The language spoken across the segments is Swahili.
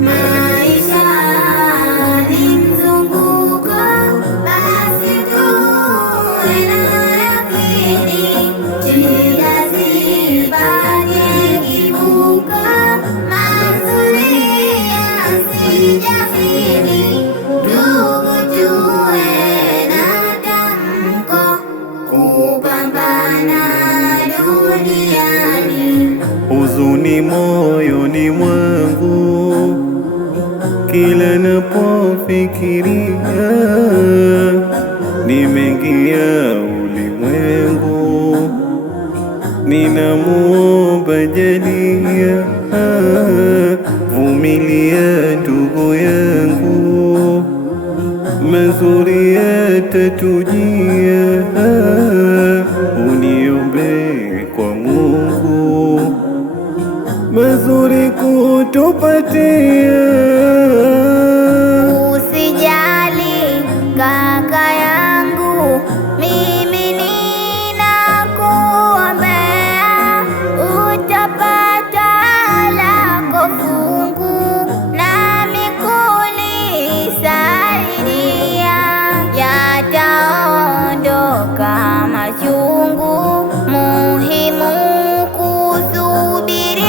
Maisha ni mzunguko, basi tuwe na yakini, shida zibaki kivuko, mazuri yasijafini. Ndugu, tuwe na tamko, kupambana duniani. Huzuni moyoni mwangu kila napofikiria, nimeingia ulimwengu, ninamuomba jalia, vumilia ndugu yangu, mazuri yatatujia, uniombe kwa Mungu mazuri kutupatia. Usijali kaka yangu, mimi ninakuombea, utapata lako fungu, nami kulisaidia. Yataondoka machungu, muhimu kusubiria.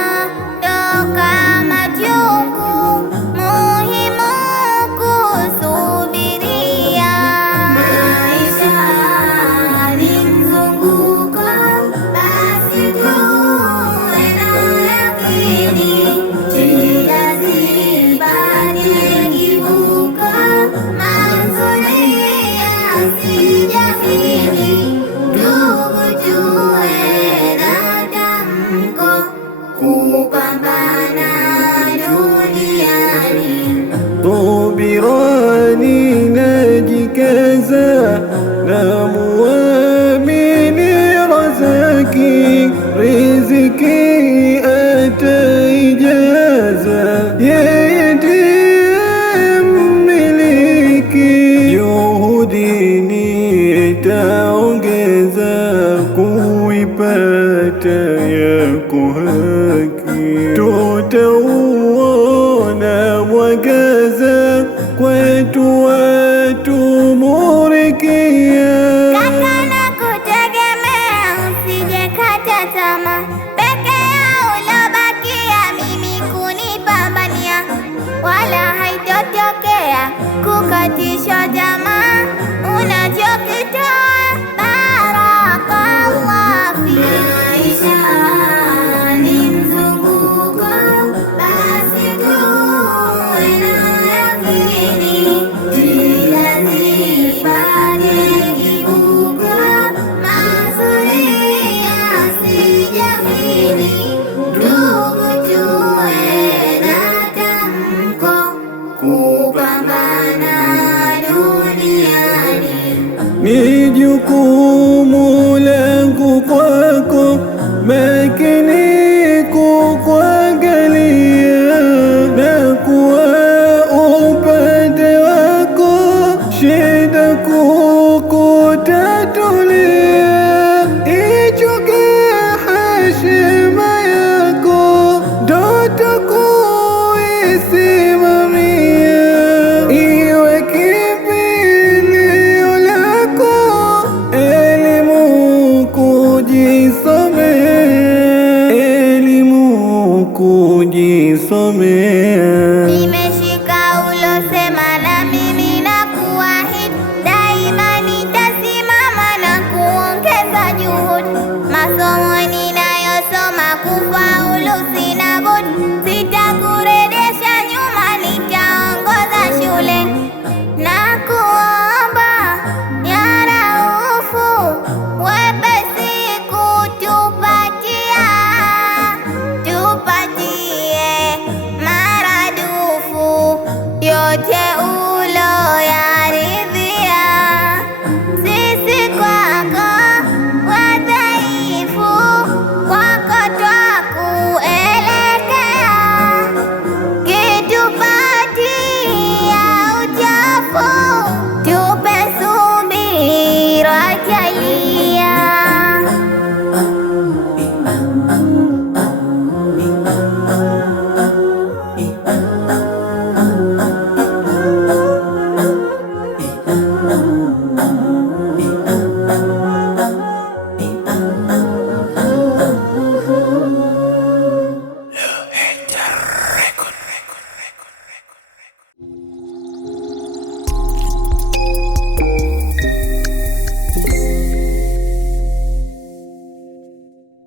Yataondoka machungu, muhimu kusubiria. Maisha ni mzunguko, basi tuwe na yakini, shida zibaki kivuko, mazuri yasijafini. Ndugu, tuwe na tamko, kupambana duniani. Subirani najikaza, namuamini Razaki, riziki ataijaza, yeye ndiye mmiliki. Juhudini itaongeza, kuipata yako haki, tutauona mwangaza, kwetu watumurikia. Kaka, nakutegemea, usije kata tamaa, peke yako ulobakia, mimi kunipambania, wala haitotokea kukatishwa tamaa. Unachokitoa barakallah fi. Maisha ni mzunguko, basi tuwe na yakini, shida zibaki kivuko, mazuri yasijafini. Ndugu, tuwe na tamko, kupambana duniani. Ni jukumu langu kwako, makini kukuangalia, na kuwa upande wako, shida kukutatulia. Ichuke heshima yako, ndoto kuisimamia, iwe kimbilio lako, elimu kujisomea. Nimeshika ulosema, na mimi nakuahidi, daima nitasimama na kuongeza juhudi. Masomo ninayosoma kufaulu sina budi,